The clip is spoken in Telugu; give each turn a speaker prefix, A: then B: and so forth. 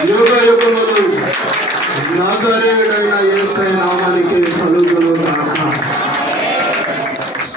A: యోగ యొక్క నాజరేయుడైన ఏసై నామానికి కలుగు.